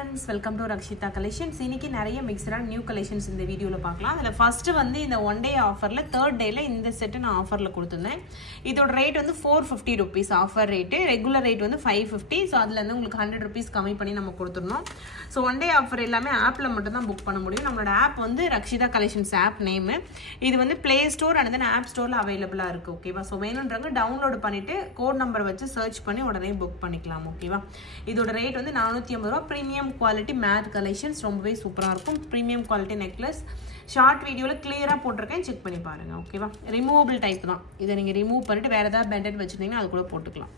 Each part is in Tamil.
Friends, welcome to Rakshita Collections. இன்னைக்கு நிறைய மிக்ஸ்டான நியூ கலெக்ஷன்ஸ் இந்த வீடியோல பார்க்கலாம். அதுல ஃபர்ஸ்ட் வந்து இந்த 1 day ஆஃபர்ல 3rd டேல இந்த செட் நான் ஆஃபர்ல கொடுத்திருந்தேன். இதோட ரேட் வந்து 450 rupees offer rate. Regular rate வந்து 550. சோ அதுல இருந்து உங்களுக்கு 100 rupees கம்மி பண்ணி நம்ம கொடுத்துறோம். சோ 1 day ஆஃபர் எல்லாமே ஆப்ல மட்டும் தான் புக் பண்ண முடியும். நம்மளோட ஆப் வந்து Rakshita Collections ஆப் நேம். இது வந்து Play Store and then App Storeல அவேலபிளா இருக்கு. ஓகேவா? சோ வேணும்ன்றவங்க டவுன்லோட் பண்ணிட்டு கோட் நம்பர் வச்சு சர்ச் பண்ணி உடனே புக் பண்ணிக்கலாம். ஓகேவா? இதோட ரேட் வந்து 450 ரூபாய். பிரீமியம் quality matte collections ரொம்பவே சூப்பரா இருக்கும். பிரீமியம் குவாலிட்டி நெக்லஸ் ஷார்ட் வீடியோல கிளியரா போட்டுருக்கேன், செக் பண்ணி பாருங்க. ஓகேவா? ரிமூவபிள் டைப் தான். இதை நீங்க ரிமூவ் பண்ணிட்டு வேற ஏதாவது பெண்டட் வச்சிருந்தீங்கன்னா அது கூட போட்டுக்கலாம்.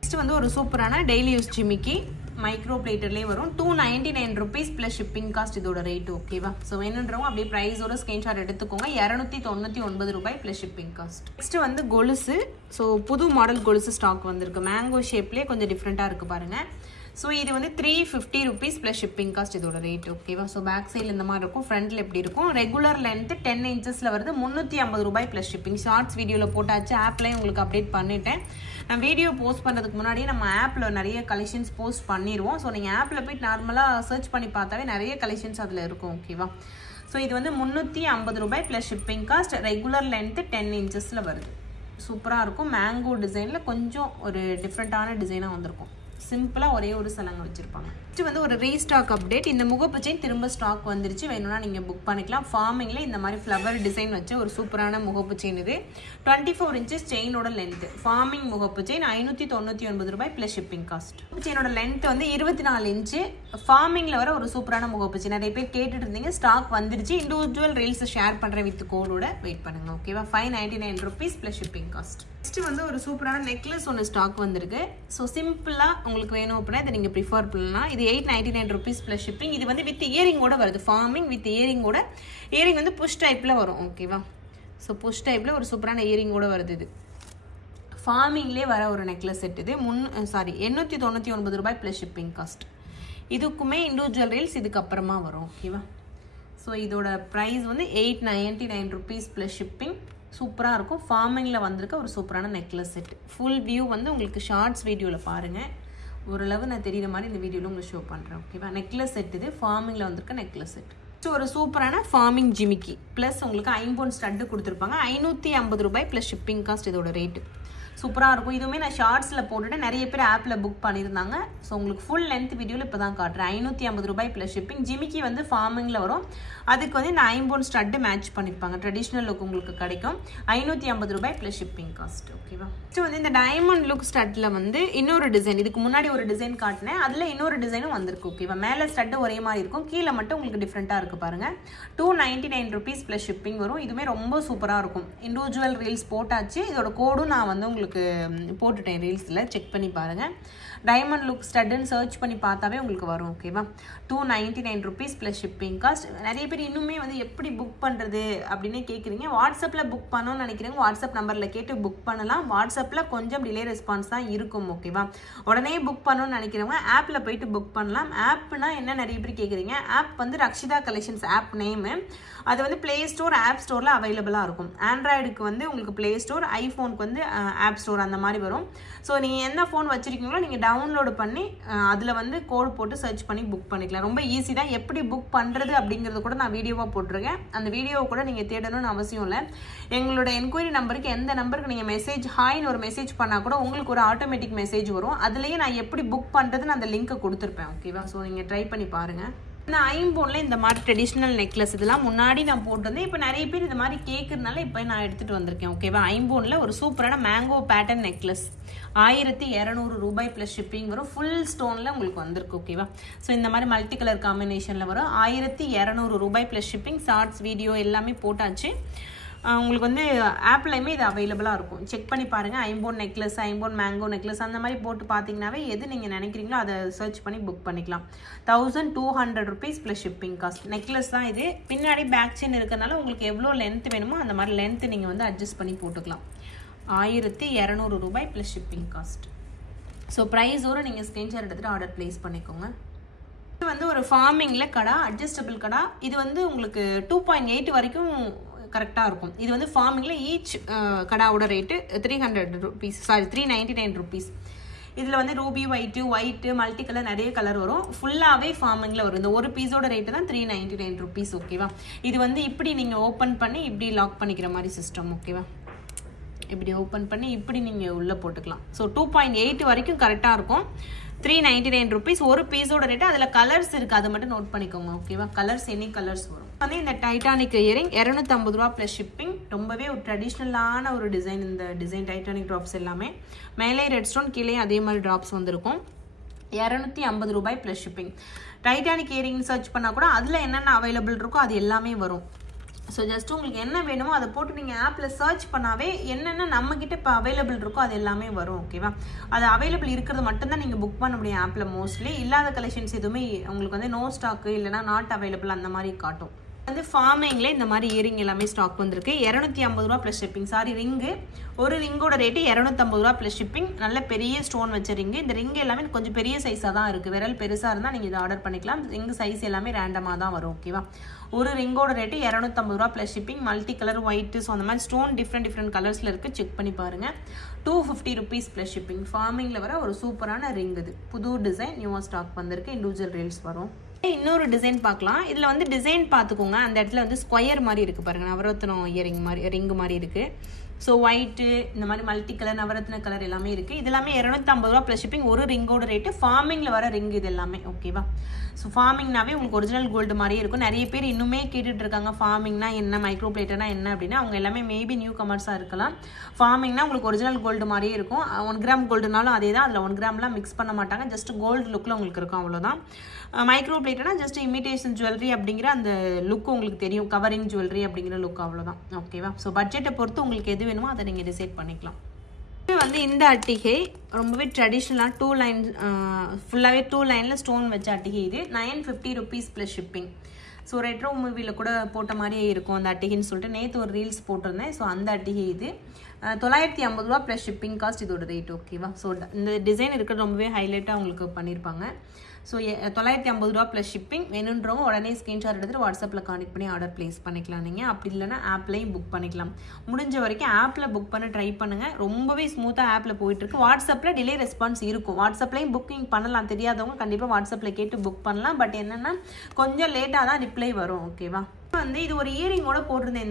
நெக்ஸ்ட் வந்து ஒரு சூப்பரான டெய்லி யூஸ் ஜிமிக்கி மைக்ரோ பிளேட்டர்லயே வரும். 299 rupees plus shipping cost இதோட ரேட். ஓகேவா? சோ வேணும்ன்றவங்க அப்படியே பிரைஸோட ஸ்கிரீன்ஷாட் எடுத்துக்கோங்க. 299 ரூபாய் plus shipping cost. நெக்ஸ்ட் வந்து கொலுசு. சோ புது மாடல் கொலுசு ஸ்டாக் வந்திருக்கு. மேங்கோ ஷேப்லயே கொஞ்சம் டிஃபரெண்டா இருக்கு பாருங்க. சோ இது வந்து 350 rupees plus shipping cost இதோட ரேட். ஓகேவா? சோ பேக் சைடுல இந்த மாதிரி இருக்கும், ஃப்ரண்ட்ல எப்படி இருக்கும். ரெகுலர் லென்த் 10 inchsல வருது. 350 ரூபாய் plus shipping. ஷார்ட்ஸ் வீடியோல போட்டாச்சு, ஆப்லயே உங்களுக்கு அப்டேட் பண்ணிட்டேன். நான் வீடியோ போஸ்ட் பண்றதுக்கு முன்னாடி நம்ம ஆப்ல நிறைய கலெக்ஷன்ஸ் போஸ்ட் பண்ணிடுவோம். ஸோ நீங்க ஆப்ல போயிட்டு நார்மலா சர்ச் பண்ணி பார்த்தாவே நிறைய கலெக்ஷன்ஸ் அதுல இருக்கும். ஓகேவா? ஸோ இது வந்து 350 ரூபாய் plus shipping cost. Regular length 10 inchsல வருது. சூப்பரா இருக்கும். மேங்கோ டிசைன்ல கொஞ்சம் ஒரு டிஃப்ரெண்டான டிசைனா வந்திருக்கும். சிம்பிளா ஒரே ஒரு சலங்க வச்சிருப்பாங்க. நெக்ஸ்ட் வந்து ஒரு ரீஸ்டாக் அப்டேட். இந்த முகப்பு செயின் திரும்ப ஸ்டாக் வந்துருச்சு. வேணும்னா நீங்க புக் பண்ணிக்கலாம். ஃபார்மிங்ல இந்த மாதிரி ஃப்ளவர் டிசைன் வச்சு ஒரு சூப்பரான முகப்பு செயின். இது 24 inches செயினோட லென்த். ஃபார்மிங் முகப்பு செயின் 599 ரூபாய் பிளஸ் ஷிப்பிங் காஸ்ட். செயினோட லென்த் வந்து 24 inch. ஃபார்மிங்ல வர ஒரு சூப்பரான முகப்பு செயின். நிறைய பேர் கேட்டுட்டு இருந்தீங்க, ஸ்டாக் வந்துருச்சு. இண்டிவிஜுவல் ரீல்ஸ் ஷேர் பண்றேன் வித் கோடோட. வெயிட் பண்ணுங்க. ஓகேவா? 599 rupees plus shipping cost. Next வந்து ஒரு சூப்பரான நெக்லஸ் ஒன்று ஸ்டாக் வந்திருக்கு. ஸோ சிம்பிளா உங்களுக்கு வேணும் அப்படின்னா இதை நீங்க ப்ரிஃபர் பண்ணலாம். இது 899 rupees பிளஸ் ஷிப்பிங். இது வந்து வித் இயரிங்கோட வருது. ஃபார்மிங் வித் இயரிங்கோட. இயரிங் வந்து புஷ் டைப்ல வரும். ஓகேவா? ஸோ புஷ் டைப்ல ஒரு சூப்பரான இயரிங்கோட வருது. இது ஃபார்மிங்லேயே வர ஒரு நெக்லஸ் செட். இது 899 ரூபாய் பிளஸ் ஷிப்பிங் காஸ்ட். இதுக்குமே இண்டிவிஜுவல் ரீல்ஸ் இதுக்கு அப்புறமா வரும். ஓகேவா? ஸோ இதோட ப்ரைஸ் வந்து 899 rupees பிளஸ் ஷிப்பிங். சூப்பராக இருக்கும். ஃபார்மிங்கில் வந்திருக்க ஒரு சூப்பரான நெக்லஸ் செட். ஃபுல் வியூ வந்து உங்களுக்கு ஷார்ட்ஸ் வீடியோவில் பாருங்கள். ஓரளவு நான் தெரியுற மாதிரி இந்த வீடியோவில் உங்களுக்கு ஷோ பண்ணுறேன். ஓகேவா? Necklace set. இது ஃபார்மிங்கில் வந்திருக்க நெக்லஸ் செட். ஸோ ஒரு சூப்பரான ஃபார்மிங் ஜிமிக்கி ப்ளஸ் உங்களுக்கு 5 ஸ்டட்டு கொடுத்துருப்பாங்க. 550 ரூபாய் ப்ளஸ் ஷிப்பிங் காஸ்ட் இதோட ரேட்டு. சூப்பராக இருக்கும். இதுவுமே நான் ஷார்ட்ஸில் போட்டுட்டு நிறைய பேர் ஆப்பில் புக் பண்ணியிருந்தாங்க. ஸோ உங்களுக்கு ஃபுல் லென்த் வீடியோவில் இப்போ தான் காட்டுறேன். 550 ரூபாய் ப்ளஸ் ஷிப்பிங். ஜிமிக்கி வந்து ஃபார்மிங்கில் வரும். அதுக்கு வந்து இந்த 5 ஸ்டட்டு மேட்ச் பண்ணியிருப்பாங்க. ட்ரெடிஷ்னல் லுக் உங்களுக்கு கிடைக்கும். 550 ரூபாய் ப்ளஸ் ஷிப்பிங் காஸ்ட். ஓகேவா? ஸோ வந்து இந்த டைமண்ட் லுக் ஸ்டட்டில் வந்து இன்னொரு டிசைன். இதுக்கு முன்னாடி ஒரு டிசைன் காட்டினேன், அதில் இன்னொரு டிசைனும் வந்திருக்கு. ஓகேவா? மேலே ஸ்டட்டு ஒரே மாதிரி இருக்கும், கீழே மட்டும் உங்களுக்கு டிஃப்ரெண்ட்டாக இருக்குது பாருங்க. 299 rupees ப்ளஸ் ஷிப்பிங் வரும். இதுவுமே ரொம்ப சூப்பராக இருக்கும். இண்டிவிஜுவல் ரீல்ஸ் போட்டாச்சு. இதோட கோடும் நான் வந்து உங்களுக்கு போட்டுட்டேன் ரீல்ஸில், செக் பண்ணி பாருங்க. டைமண்ட் லுக் ஸ்டட்னு சர்ச் பண்ணி பார்த்தாவே உங்களுக்கு வரும். ஓகேவா? 299 rupees பிளஸ் ஷிப்பிங் காஸ்ட். நிறைய பேர் இன்னுமே வந்து எப்படி புக் பண்ணுறது அப்படின்னு கேட்குறீங்க. வாட்ஸ்அப்பில் புக் பண்ணணும்னு நினைக்கிறீங்க, வாட்ஸ்அப் நம்பரில் கேட்டு புக் பண்ணலாம். வாட்ஸ்அப்பில் கொஞ்சம் டிலே ரெஸ்பான்ஸ் தான் இருக்கும். ஓகேவா? உடனே புக் பண்ணணும்னு நினைக்கிறவங்க ஆப்பில் போயிட்டு புக் பண்ணலாம். ஆப்னா என்ன நிறைய பேர் கேட்குறீங்க. ஆப் வந்து ரக்ஷிதா கலெக்ஷன்ஸ் ஆப் நேமு. அது வந்து பிளே ஸ்டோர் ஆப் ஸ்டோரில் அவைலபிளாக இருக்கும். ஆண்ட்ராய்டுக்கு வந்து உங்களுக்கு பிளே ஸ்டோர், ஐஃபோனுக்கு வந்து ஆப் ஸ்டோர் அந்த மாதிரி வரும். ஸோ நீங்கள் எந்த ஃபோன் வச்சுருக்கீங்களோ நீங்கள் டவுன்லோடு பண்ணி அதில் வந்து கோட் போட்டு சர்ச் பண்ணி புக் பண்ணிக்கலாம். ரொம்ப ஈஸி தான். எப்படி புக் பண்ணுறது அப்படிங்கிறது கூட நான் வீடியோவாக போட்டிருக்கேன். அந்த வீடியோவை கூட நீங்கள் தேடணும்னு அவசியம் இல்லை. எங்களோட என்கொயரி நம்பருக்கு எந்த நம்பருக்கு நீங்கள் மெசேஜ் ஹாய்னு ஒரு மெசேஜ் பண்ணால் கூட உங்களுக்கு ஒரு ஆட்டோமேட்டிக் மெசேஜ் வரும். அதுலேயே நான் எப்படி புக் பண்ணுறதுன்னு அந்த லிங்க்கை கொடுத்துருப்பேன். ஓகேவா? ஸோ நீங்கள் ட்ரை பண்ணி பாருங்கள். நான் ஐம்போன்ல இந்த மாதிரி ட்ரெடிஷ்னல் நெக்லஸ் இதெல்லாம் முன்னாடி நான் போட்டிருந்தேன். இப்போ நிறைய பேர் இந்த மாதிரி கேட்கறதுனால இப்போ நான் எடுத்துகிட்டு வந்திருக்கேன். ஓகேவா? ஐம்போன்ல ஒரு சூப்பரான மேங்கோ பேட்டர்ன் நெக்லஸ் 1200 ரூபாய் ப்ளஸ் ஷிப்பிங் வரும். ஃபுல் ஸ்டோனில் உங்களுக்கு வந்திருக்கு. ஓகேவா? ஸோ இந்த மாதிரி மல்டி கலர் காம்பினேஷனில் வரும். 1200 ரூபாய் ப்ளஸ் ஷிப்பிங். ஷார்ட்ஸ் வீடியோ எல்லாமே போட்டாச்சு. உங்களுக்கு வந்து ஆப்லையுமே இது அவைலபிளாக இருக்கும். செக் பண்ணி பாருங்கள். ஐம்போன் நெக்லஸ், ஐம்போன் மேங்கோ நெக்லஸ் அந்த மாதிரி போட்டு பார்த்தீங்கன்னாவே எது நீங்கள் நினைக்கிறீங்களோ அதை சர்ச் பண்ணி புக் பண்ணிக்கலாம். 1200 rupees plus shipping cost. Necklace தான் இது. பின்னாடி பேக் செயின் இருக்கிறதுனால உங்களுக்கு எவ்வளோ லென்த் வேணுமோ அந்த மாதிரி லென்த் நீங்கள் வந்து அட்ஜஸ்ட் பண்ணி போட்டுக்கலாம். 1200 ரூபாய் ப்ளஸ் ஷிப்பிங் காஸ்ட். ஸோ ப்ரைஸோடு நீங்கள் ஸ்க்ரீன்ஷாட் எடுத்துகிட்டு ஆர்டர் ப்ளேஸ் பண்ணிக்கோங்க. இது வந்து ஒரு ஃபார்மிங்கில் கடா, அட்ஜஸ்டபிள் கடா. இது வந்து உங்களுக்கு 2.8 வரைக்கும் கரெக்டாக இருக்கும். இது வந்து ஃபார்மிங்கில் ஈச் கடாவோட ரேட்டு 300 rupees, சாரி 399 rupees. இதில் வந்து ரூபி ஒயிட்டு மல்டி கலர் நிறைய கலர் வரும். ஃபுல்லாகவே ஃபார்மிங்கில் வரும். இந்த ஒரு பீஸோட ரேட்டு தான் 399 rupees. ஓகேவா? இது வந்து இப்படி நீங்கள் ஓப்பன் பண்ணி இப்படி லாக் பண்ணிக்கிற மாதிரி சிஸ்டம். ஓகேவா? இப்படி ஓப்பன் பண்ணி இப்படி நீங்கள் உள்ளே போட்டுக்கலாம். ஸோ 2.8 வரைக்கும் கரெக்டாக இருக்கும். 399 rupees ஒரு பீஸோட ரேட்டு. அதில் கலர்ஸ் இருக்குது, அதை மட்டும் நோட் பண்ணிக்கோங்க. ஓகேவா? கலர்ஸ் எனி கலர்ஸ் வரும். வந்து இந்த டைட்டானிக் இயரிங் 250 ரூபா ப்ளஸ் ஷிப்பிங். ரொம்பவே ஒரு ட்ரெடிஷ்னலான ஒரு டிசைன். இந்த டிசைன் டைட்டானிக் ட்ராப்ஸ் எல்லாமே மேலே ரெட் ஸ்டோன், கீழே அதே மாதிரி ட்ராப்ஸ் வந்திருக்கும். 250 ரூபாய் plus shipping. Titanic earring search பண்ணால் கூட அதில் என்னென்ன அவைலபிள் இருக்கோ அது எல்லாமே வரும். ஸோ ஜஸ்ட் உங்களுக்கு என்ன வேணுமோ அதை போட்டு நீங்கள் ஆப்பில் சர்ச் பண்ணாவே என்னென்ன நம்மக்கிட்ட இப்போ அவைலபிள் இருக்கோ அது எல்லாமே வரும். ஓகேவா? அது அவைலபிள் இருக்கிறது மட்டும்தான் நீங்கள் புக் பண்ண முடியும் ஆப்பில். மோஸ்ட்லி இல்லாத கலெக்ஷன்ஸ் எதுவுமே உங்களுக்கு வந்து நோ ஸ்டாக்கு இல்லைனா நாட் அவைலபிள் அந்த மாதிரி காட்டும். வந்து ஃபார்மிங்ல இந்த மாதிரி இயரிங் எல்லாமே ஸ்டாக் வந்திருக்கு. 250 ரூபா ப்ளஸ் ஷிப்பிங். சாரி, ரிங்கு ஒரு ரிங்கோட ரேட்டு 250 ரூபா ப்ளஸ் ஷிப்பிங். நல்ல பெரிய ஸ்டோன் வச்ச ரிங்கு. இந்த ரிங் எல்லாமே கொஞ்சம் பெரிய சைஸாக தான் இருக்குது. விரல் பெருசாக இருந்தால் நீங்கள் இதை ஆர்டர் பண்ணிக்கலாம். ரிங் சைஸ் எல்லாமே ரேண்டமாக தான் வரும். ஓகேவா? ஒரு ரிங்கோட ரேட்டு 250 ரூபா plus shipping. Multi colour white, so அந்த மாதிரி ஸ்டோன் டிஃப்ரெண்ட் கலர்ஸில் இருக்குது. செக் பண்ணி பாருங்கள். 250 rupees ப்ளஸ் ஷிப்பிங். ஃபார்மிங்கில் வர ஒரு சூப்பரான ரிங். இது புது டிசைன், நியூவாக ஸ்டாக் வந்திருக்கு. இண்டிவிஜுவல் ரீல்ஸ் வரும். இன்னொரு டிசைன் பார்க்கலாம். இதில் வந்து டிசைன் பார்த்துக்கோங்க. அந்த இடத்துல வந்து ஸ்கொயர் மாதிரி இருக்குது பாருங்கள். நவரத்னம் இயரிங் மாதிரி ரிங்கு மாதிரி இருக்குது. ஸோ ஒயிட்டு இந்த மாதிரி மல்டி கலர் நவரத்ன கலர் எல்லாமே இருக்குது. இது எல்லாமே 250 ரூபா ப்ளஸ் ஷிப்பிங். ஒரு ரிங்கோட ரேட்டு. ஃபார்மிங்கில் வர ரிங் இது எல்லாமே. ஓகேவா? ஸோ ஃபார்மிங்னாவே உங்களுக்கு ஒரிஜினல் கோல்டு மாதிரியே இருக்கும். நிறைய பேர் இன்னுமே கேட்டுட்டு இருக்காங்க ஃபார்மிங்னா என்ன, மைக்ரோ பிளேட்டர்னா என்ன அப்படின்னா. அவங்க எல்லாமே மேபி நியூ கமர்ஸாக இருக்கலாம். ஃபார்மிங்னா உங்களுக்கு ஒரிஜினல் கோல்டு மாதிரியே இருக்கும். 1 கிராம் கோல்டுனாலும் அதே தான். அதில் 1 கிராம்லாம் மிக்ஸ் பண்ண மாட்டாங்க. ஜஸ்ட் கோல்டு லுக்கில் உங்களுக்கு இருக்கும், அவ்வளோதான். மைக்ரோ பிளேட்டர்னா ஜஸ்ட் இமிடேஷன் ஜுவல்லரி அப்படிங்கிற அந்த லுக் உங்களுக்கு தெரியும். கவரிங் ஜுவல்லரி அப்படிங்கிற லுக், அவ்வளோதான். ஓகேவா? ஸோ பட்ஜெட்டை பொறுத்து உங்களுக்கு எது வேணுமோ அதை நீங்கள் டிசைட் பண்ணிக்கலாம். வந்து இந்த அட்டிகை ரொம்பவே ட்ரெடிஷ்னலாக 2 லைன், ஃபுல்லாகவே 2 லைனில் ஸ்டோன் வச்ச அட்டிகை. இது 950 rupees plus shipping. So retro மூவியில் கூட போட்ட மாதிரியே இருக்கும் அந்த அட்டிகைன்னு சொல்லிட்டு நேற்று ஒரு ரீல்ஸ் போட்டிருந்தேன். ஸோ அந்த அட்டிகை இது 950 ரூபா ப்ளஸ் ஷிப்பிங் காஸ்ட் இதோட ரேட். ஓகேவா? ஸோ இந்த டிசைன் இருக்கிறது ரொம்பவே ஹைலைட்டாக உங்களுக்கு பண்ணியிருப்பாங்க. ஸோ 950 ரூபா ப்ளஸ் ஷிப்பிங். வேணுன்றவங்க உடனே ஸ்க்ரீன்ஷாட் எடுத்துகிட்டு வாட்ஸ்அப்பில் கான்டெக்ட் பண்ணி ஆர்டர் ப்ளேஸ் பண்ணிக்கலாம். நீங்கள் அப்படி இல்லைனா ஆப்லேயும் புக் பண்ணிக்கலாம். முடிஞ்ச வரைக்கும் ஆப்பில் புக் பண்ண ட்ரை பண்ணுங்கள். ரொம்பவே ஸ்மூத்தாக ஆப்பில் போயிட்டுருக்கு. வாட்ஸ்அப்பில் டிலே ரெஸ்பான்ஸ் இருக்கும். வாட்ஸ்அப்லேயும் புக்கிங் பண்ணலாம். தெரியாதவங்க கண்டிப்பாக வாட்ஸ்அப்பில் கேட்டு புக் பண்ணலாம். பட் என்னென்னா கொஞ்சம் லேட்டாக தான் ரிப்ளை வரும். ஓகேவா? வந்து இது ஒரு இயரிங்கோட போட்டிருந்தேன்.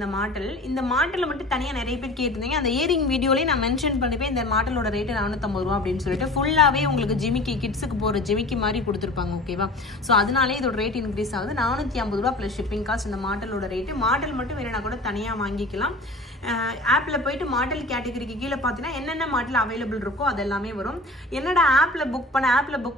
இந்த மாட்டலில் மட்டும் தனியாக நிறைய பேர் கேட்டிருந்தீங்க. அந்த இயரிங் வீடியோலேயே நான் மென்ஷன் பண்ணிப்பேன். இந்த மாட்டலோட ரேட்டு 450 ரூபா அப்படின்னு சொல்லிட்டு. ஃபுல்லாகவே உங்களுக்கு ஜிமிக்கி, கிட்ஸுக்கு போகிற ஜிமிக்கி மாதிரி கொடுத்துருப்பாங்க. ஓகேவா? ஸோ அதனாலே இதோட ரேட் இன்க்ரீஸ் ஆகுது. 450 ரூபா ப்ளஸ் ஷிப்பிங் காஸ்ட் இந்த மாட்டலோட ரேட்டு. மாடல் மட்டும் வேணும்னா கூட தனியாக வாங்கிக்கலாம். ஆப்பில் போயிட்டு மாடல் கேட்டகரிக்கு கீழே பார்த்தீங்கன்னா என்னென்ன மாடல் அவைலபிள் இருக்கோ அது எல்லாமே வரும். என்னடா ஆப்பில் புக்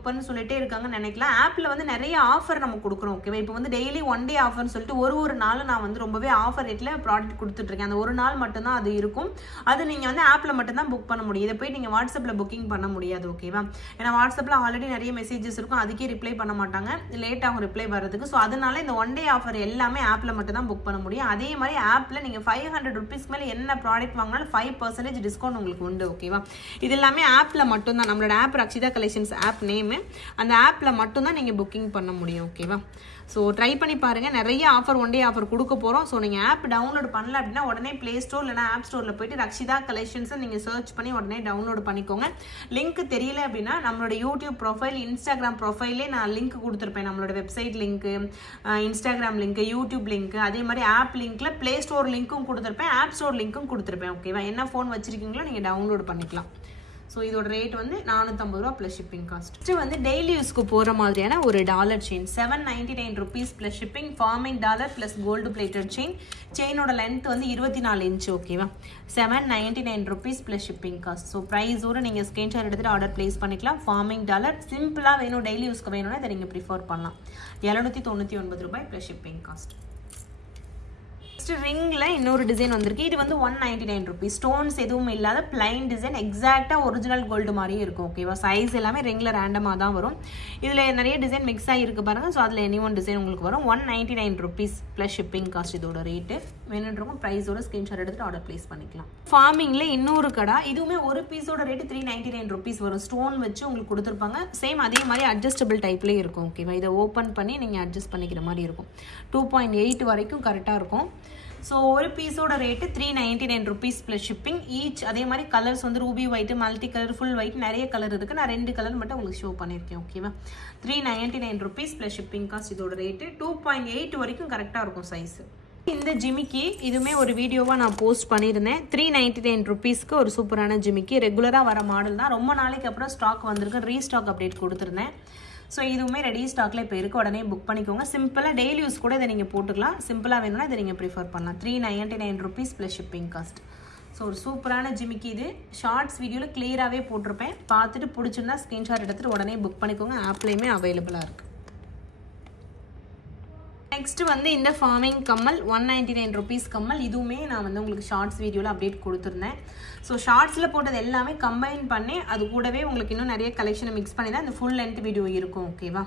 பண்ணு சொல்லிட்டே இருக்காங்கன்னு நினைக்கலாம். ஆப்பில் வந்து நிறைய ஆஃபர் நம்ம கொடுக்குறோம். ஓகேவா? இப்போ வந்து டெய்லி 1 day ஆஃபர்னு சொல்லிட்டு ஒரு நாள் நான் வந்து ரொம்பவே ஆஃபர் ரேட்டில் ப்ராடக்ட் கொடுத்துட்ருக்கேன். அந்த ஒரு நாள் மட்டும்தான் அது இருக்கும். அது நீங்கள் வந்து ஆப்பில் மட்டும்தான் புக் பண்ண முடியும். இதை போய் நீங்கள் வாட்ஸ்அப்பில் புக்கிங் பண்ண முடியாது. ஓகேவா? ஏன்னா வாட்ஸ்அப்பில் ஆல்ரெடி நிறைய மெசேஜஸ் இருக்கும். அதுக்கே ரிப்ளை பண்ண மாட்டாங்க. லேட் ஆகும் ரிப்ளை வர்றதுக்கு. ஸோ அதனால இந்த 1 day ஆஃபர் எல்லாமே ஆப்பில் மட்டும் தான் புக் பண்ண முடியும். அதே மாதிரி ஆப்பில் நீங்கள் 500 rupees மேலே என்ன ப்ராடக்ட் வாங்கினாலும் 5% டிஸ்கவுண்ட் உங்களுக்கு உண்டு. ஓகேவா? இது எல்லாமே ஆப்பில் மட்டும்தான். நம்மளோட app Rakshita collections app name. அந்த ஆப்பில் மட்டும்தான் நீங்கள் புக்கிங் பண்ண முடியும். ஓகேவா? ஸோ ட்ரை பண்ணி பாருங்கள். நிறைய ஆஃபர் 1 day ஆஃபர் கொடுக்க போகிறோம். ஸோ நீங்கள் ஆப் டவுன்லோட் பண்ணல அப்படின்னா உடனே ப்ளே ஸ்டோர் இல்லைனா ஆப் ஸ்டோரில் போயிட்டு ரக்ஷிதா கலெக்ஷன்ஸை நீங்கள் சர்ச் பண்ணி உடனே டவுன்லோட் பண்ணிக்கோங்க. லிங்க் தெரியல அப்படின்னா நம்மளோட யூடியூப் ப்ரொஃபைல், இன்ஸ்டாகிராம் ப்ரொஃபைலே நான் லிங்க் கொடுத்துருப்பேன். நம்மளோட website link, Instagram link, YouTube link, அதே மாதிரி ஆப் லிங்க்கில் ப்ளே ஸ்டோர் லிங்க்கும் கொடுத்துருப்பேன், ஆப் ஸ்டோர் லிங்க்கும் கொடுத்துருப்பேன். ஓகேவா? என்ன ஃபோன் வச்சுருக்கீங்களோ நீங்கள் டவுன்லோட் பண்ணிக்கலாம். ஸோ இதோட ரேட் வந்து 450 ரூபா ப்ளஸ் ஷிப்பிங் காஸ்ட். நெக்ஸ்ட் வந்து டெய்லி யூஸ்க்கு போகிற மாதிரியான ஒரு dollar chain 799 rupees plus shipping. Forming dollar plus gold plated chain. செயினோட லென்த் வந்து 24 inch. ஓகேவா? 799 rupees plus shipping cost. So ப்ரைஸோட நீங்கள் ஸ்க்ரீன்ஷாட் எடுத்துகிட்டு ஆர்டர் ப்ளேஸ் பண்ணிக்கலாம். ஃபார்மிங் டாலர் சிம்பிளாக வேணும், டெய்லி யூஸ்க்கு வேணும்னா இதை நீங்கள் ப்ரிஃபர் பண்ணலாம். 799 ரூபாய் ப்ளஸ் ஷிப்பிங் காஸ்ட். நெக்ஸ்ட் ரிங்கில் இன்னொரு டிசைன் வந்திருக்கு. இது வந்து 199 rupees. ஸ்டோன்ஸ் எதுவும் இல்லாத பிளைன் டிசைன். எக்ஸாக்டாக ஒரிஜினல் கோல்டு மாதிரியே இருக்கும். ஓகேவா? சைஸ் எல்லாமே ரிங்கில் ரேண்டமாக தான் வரும். இதில் நிறைய டிசைன் மிக்ஸ் ஆகிருக்கு பாருங்கள். ஸோ அதில் எனி ஒன் டிசைன் உங்களுக்கு வரும். 199 rupees ப்ளஸ் ஷிப்பிங் காஸ்ட் இதோட ரேட்டு. வேணுன்றவங்க ப்ரைஸோட ஸ்க்ரீன்ஷாட் எடுத்துகிட்டு ஆர்டர் ப்ளேஸ் பண்ணிக்கலாம். ஃபார்மிங்கில் இன்னொரு கடை. இதுவுமே ஒரு பீஸோட ரேட்டு 399 rupees வரும். ஸ்டோன் வச்சு உங்களுக்கு கொடுத்துருப்பாங்க. சேம் அதே மாதிரி அட்ஜஸ்டபிள் டைப்லேயே இருக்கும். ஓகேவா? இதை ஓப்பன் பண்ணி நீங்கள் அட்ஜஸ்ட் பண்ணிக்கிற மாதிரி இருக்கும். 2.8 வரைக்கும் கரெக்டாக இருக்கும். ஸோ ஒரு பீஸோட rate 399 rupees plus shipping each. அதே மாதிரி கலர்ஸ் வந்து ruby white, multi colour, full white, நிறைய கலர் இருக்குது. நான் 2 கலர் மட்டும் உங்களுக்கு ஷோ பண்ணியிருக்கேன். ஓகேவா? 399 rupees ப்ளஸ் ஷிப்பிங் காஸ்ட் இதோட ரேட்டு. 2.8 வரைக்கும் கரெக்டாக இருக்கும் சைஸு. இந்த ஜிமிக்கி இதுவுமே ஒரு வீடியோவாக நான் போஸ்ட் பண்ணியிருந்தேன். 399 rupeesக்கு ஒரு சூப்பரான ஜிமிக்கி. ரெகுலராக வர மாடல் தான். ரொம்ப நாளைக்கு அப்புறம் ஸ்டாக் வந்திருக்கு. ரீஸ்டாக் அப்டேட் கொடுத்துருந்தேன். ஸோ இதுவுமே ரெடி ஸ்டாக்கில் இப்போ இருக்குது. உடனே புக் பண்ணிக்கோங்க. சிம்பிளாக டெய்லி யூஸ் கூட இதை நீங்கள் போட்டுக்கலாம். சிம்பிளாக வேணும்னா இதை நீங்கள் ப்ரிஃபர் பண்ணலாம். 399 rupees plus shipping cost. So ஒரு சூப்பரான ஜிமிக்கி இது. ஷார்ட்ஸ் வீடியோவில் கிளியராகவே போட்டிருப்பேன். பார்த்துட்டு பிடிச்சிருந்தா ஸ்க்ரீன்ஷாட் எடுத்துகிட்டு உடனே புக் பண்ணிக்கோங்க. ஆப்லேயுமே அவைலபிளாக இருக்குது. நெக்ஸ்ட் வந்து இந்த ஃபார்மிங் கம்மல் 199 rupees கம்மல். இதுவுமே நான் வந்து உங்களுக்கு ஷார்ட்ஸ் வீடியோவில் அப்டேட் கொடுத்துருந்தேன். ஸோ ஷார்ட்ஸில் போட்டது எல்லாமே கம்பைன் பண்ணி அது கூடவே உங்களுக்கு இன்னும் நிறைய கலெக்ஷனை மிக்ஸ் பண்ணி தான் இந்த ஃபுல் லென்த் வீடியோ இருக்கும். ஓகேவா?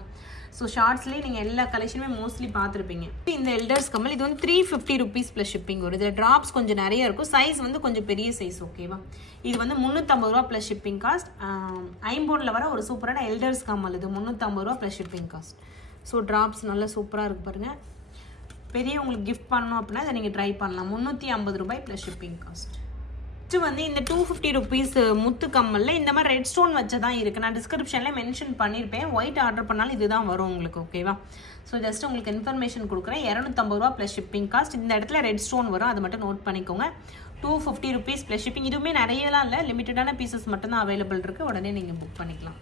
ஸோ ஷார்ட்ஸ்லேயே நீங்கள் எல்லா கலெக்ஷனுமே மோஸ்ட்லி பார்த்துருப்பீங்க. இந்த எல்டர்ஸ் கம்மல் இது வந்து 350 rupees ப்ளஸ் ஷிப்பிங் வரும். இதில் ட்ராப்ஸ் கொஞ்சம் நிறைய இருக்கும். சைஸ் வந்து கொஞ்சம் பெரிய சைஸ். ஓகேவா? இது வந்து 350 ரூபா ப்ளஸ் ஷிப்பிங் காஸ்ட். ஐம்போர்டில் வர ஒரு சூப்பரான எல்டர்ஸ் கம்மல் இது 350 ரூபா plus shipping cost. So drops நல்லா சூப்பராக இருக்குது பாருங்கள். பெரிய உங்களுக்கு கிஃப்ட் பண்ணணும் அப்படின்னா இதை நீங்கள் ட்ரை பண்ணலாம். 350 ரூபாய் ப்ளஸ் ஷிப்பிங் காஸ்ட். நெக்ஸ்ட் வந்து இந்த 250 rupees முத்து கம்மலில் இந்த மாதிரி ரெட் ஸ்டோன் வச்சு தான் இருக்குது. நான் டிஸ்கிரிப்ஷனில் மென்ஷன் பண்ணியிருப்பேன். ஒயிட் ஆர்டர் பண்ணாலும் இதுதான் வரும் உங்களுக்கு. ஓகேவா? ஸோ ஜஸ்ட் உங்களுக்கு இன்ஃபர்மேஷன் கொடுக்குறேன். 250 ரூபா ப்ளஸ் ஷிப்பிங் காஸ்ட். இந்த இடத்துல ரெட் ஸ்டோன் வரும். அதை மட்டும் நோட் பண்ணிக்கோங்க. 250 rupees ப்ளஸ் ஷிப்பிங். இதுவுமே நிறையலாம் இல்லை, லிமிட்டடான பீசஸ் மட்டும்தான் அவைலபிள் இருக்குது. உடனே நீங்கள் புக் பண்ணிக்கலாம்.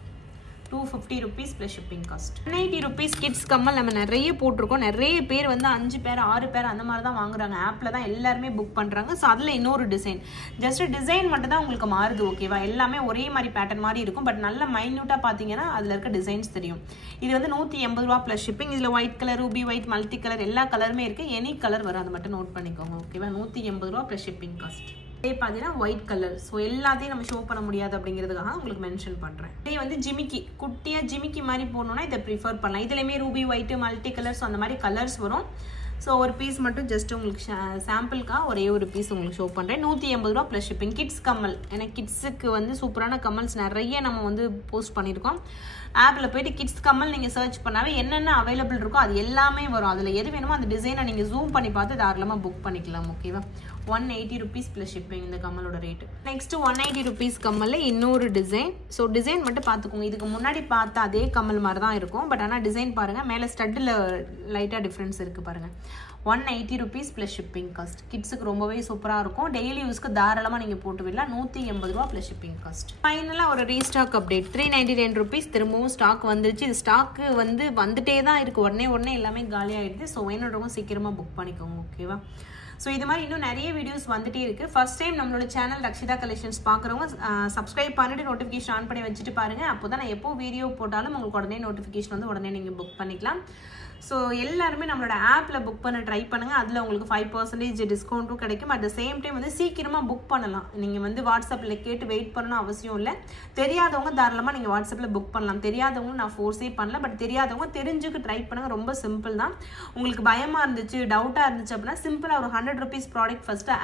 250 rupees plus shipping cost. 180 rupees kids கம்மல் நம்ம நிறைய போட்டிருக்கோம். நிறைய பேர் வந்து 5 பேர் 6 பேர் அந்த மாதிரி தான் வாங்குறாங்க. ஆப்பில் தான் எல்லாருமே புக் பண்ணுறாங்க. ஸோ அதில் இன்னொரு டிசைன், ஜஸ்ட் டிசைன் மட்டும் தான் உங்களுக்கு மாறுது. ஓகேவா? எல்லாமே ஒரே மாதிரி பேட்டர்ன் மாதிரி இருக்கும். பட் நல்ல மைன்யூட்டாக பார்த்தீங்கன்னா அதில் இருக்க டிசைன்ஸ் தெரியும். இது வந்து 180 ரூபா ப்ளஸ் ஷிப்பிங். இதில் white colour, Ruby white, multi colour எல்லா கலருமே இருக்குது. எனி கலர் வரும். அதை மட்டும் நோட் பண்ணிக்கோங்க. ஓகேவா? 180 ரூபா ப்ளஸ் ஷிப்பிங் காஸ்ட். இதே பார்த்தீங்கன்னா ஒயிட் கலர். ஸோ எல்லாத்தையும் நம்ம ஷோ பண்ண முடியாது அப்படிங்கிறதுக்காக உங்களுக்கு மென்ஷன் பண்ணுறேன். இதே வந்து ஜிமிக்கி, குட்டியாக ஜிமிக்கி மாதிரி போடணுன்னா இதை ப்ரிஃபர் பண்ணலாம். இதுலேயுமே ரூபி ஒயிட்டு, மல்டி கலர்ஸ் அந்த மாதிரி கலர்ஸ் வரும். ஸோ ஒரு பீஸ் மட்டும் ஜஸ்ட் உங்களுக்கு சாம்பிளுக்காக ஒரே ஒரு பீஸ் உங்களுக்கு ஷோ பண்ணுறேன். 180 ரூபா ப்ளஸ் ஷிப்பிங். கிட்ஸ் கம்மல், ஏன்னா கிட்ஸுக்கு வந்து சூப்பரான கம்மல்ஸ் நிறைய நம்ம வந்து போஸ்ட் பண்ணியிருக்கோம். ஆப்பில் போய்ட்டு கிட்ஸ் கம்மல் நீங்கள் சர்ச் பண்ணாவே என்னென்ன அவைலபிள் இருக்கோ அது எல்லாமே வரும். அதில் எது வேணுமோ அந்த டிசைனை நீங்கள் ஜூம் பண்ணி பார்த்து தாராளமாக புக் பண்ணிக்கலாம். ஓகேவா? 180 rupees ப்ளஸ் ஷிப்பிங் இந்த கம்மலோட ரேட்டு. நெக்ஸ்ட்டு 180 rupees கம்மலில் இன்னொரு டிசைன். ஸோ டிசைன் மட்டும் பார்த்துக்கோங்க. இதுக்கு முன்னாடி பார்த்த அதே கம்மல் மாதிரி தான் இருக்கும். பட் ஆனால் டிசைன் பாருங்கள், மேலே ஸ்டட்டில் லைட்டாக டிஃப்ரென்ஸ் இருக்குது பாருங்கள். 180 rupees ப்ளஸ் ஷிப்பிங் காஸ்ட். கிட்ஸுக்கு ரொம்பவே சூப்பராக இருக்கும். டெய்லி யூஸ்க்கு தாராளமாக நீங்கள் போட்டு விடலாம். 180 ரூபா ப்ளஸ் ஷிப்பிங் காஸ்ட். ஃபைனலாக ஒரு ரீஸ்டாக் அப்டேட். 399 rupees திரும்பவும் ஸ்டாக் வந்துருச்சு. இது ஸ்டாக்கு வந்து வந்துட்டே தான் இருக்குது. உடனே எல்லாமே காலி ஆகிடுது. ஸோ வேணுன்றவங்க சீக்கிரமாக புக் பண்ணிக்கோங்க. ஓகேவா? ஸோ இது மாதிரி இன்னும் நிறைய வீடியோஸ் வந்துட்டே இருக்குது. ஃபர்ஸ்ட் டைம் நம்மளோட சேனல் ரக்ஷிதா கலெக்ஷன்ஸ் பார்க்குறவங்க சப்ஸ்கிரைப் பண்ணிட்டு நோட்டிஃபிகேஷன் ஆன் பண்ணி வச்சுட்டு பாருங்கள். அப்போ தான் நான் எப்போ வீடியோ போட்டாலும் உங்களுக்கு உடனே நோட்டிஃபிகேஷன் வந்து உடனே நீங்கள் புக் பண்ணிக்கலாம். ஸோ எல்லாருமே நம்மளோட ஆப்பில் புக் பண்ண ட்ரை பண்ணுங்கள். அதில் உங்களுக்கு 5% டிஸ்கவுண்ட்டும் கிடைக்கும். அட் த சேம் டைம் வந்து சீக்கிரமாக புக் பண்ணலாம். நீங்கள் வந்து வாட்ஸ்அப்பில் கேட்டு வெயிட் பண்ணணும் அவசியம் இல்லை. தெரியாதவங்க தாராளமாக நீங்கள் வாட்ஸ்அப்பில் புக் பண்ணலாம். தெரியாதவங்க நான் ஃபோர்ஸே பண்ணல. பட் தெரியாதவங்க தெரிஞ்சுக்கு ட்ரை பண்ணுங்கள். ரொம்ப சிம்பிள் தான். உங்களுக்கு பயமாக இருந்துச்சு, டவுட்டாக இருந்துச்சு அப்படின்னா சிம்பிளாக ஒரு 100 rupees ப்ராடக்ட் ஃபஸ்ட்டு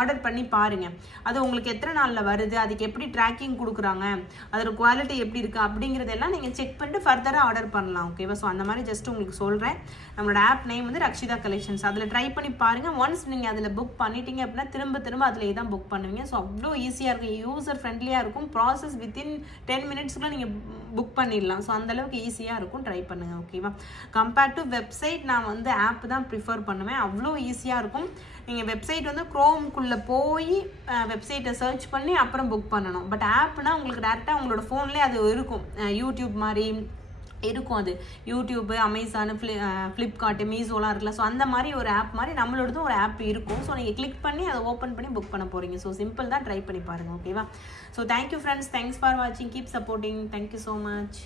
ஆர்டர் பண்ணி பாருங்கள். அது உங்களுக்கு எத்தனை நாளில் வருது, அதுக்கு எப்படி ட்ராக்கிங் கொடுக்குறாங்க, அதோட குவாலிட்டி எப்படி இருக்குது அப்படிங்கிறதெல்லாம் நீங்கள் செக் பண்ணிட்டு ஃபர்தராக ஆர்டர் பண்ணலாம். ஓகேவா? ஸோ அந்த மாதிரி ஜஸ்ட் உங்களுக்கு சொல்கிறேன். நம்மளோட ஆப் நேம் வந்து ரக்ஷிதா கலெக்ஷன்ஸ். அதில் ட்ரை பண்ணி பாருங்கள். ஒன்ஸ் நீங்கள் அதில் புக் பண்ணிட்டீங்க அப்படின்னா திரும்ப அதில் தான் புக் பண்ணுவீங்க. ஸோ அவ்வளோ ஈஸியாக இருக்கும், யூசர் ஃப்ரெண்ட்லியாக இருக்கும். ப்ராசஸ் வித்தின் 10 minutesக்குள்ள நீங்கள் புக் பண்ணிடலாம். ஸோ அந்தளவுக்கு ஈஸியாக இருக்கும். ட்ரை பண்ணுங்கள். ஓகேவா? கம்பேர்ட் டு வெப்சைட் நான் வந்து ஆப் தான் ப்ரிஃபர் பண்ணுவேன். அவ்வளோ ஈஸியாக இருக்கும். நீங்கள் வெப்சைட் வந்து க்ரோம்குள்ளே போய் வெப்சைட்டை சர்ச் பண்ணி அப்புறம் புக் பண்ணணும். பட் ஆப்னா உங்களுக்கு டேரெக்டாக உங்களோட ஃபோன்லேயே அது இருக்கும். யூடியூப் மாதிரி இருக்கும். அது யூடியூப்பு, அமேசானு, ஃப்ளிப்கார்ட்டு, மீஷோலாம் இருக்குல்ல. ஸோ அந்த மாதிரி ஒரு ஆப் மாதிரி நம்மளோடதும் ஒரு ஆப் இருக்கும். ஸோ நீங்கள் கிளிக் பண்ணி அதை ஓப்பன் பண்ணி புக் பண்ண போகிறீங்க. ஸோ சிம்பிள் தான். ட்ரை பண்ணி பாருங்கள். ஓகேவா? So thank you friends. Thanks for வாட்சிங். Keep supporting. Thank you so much.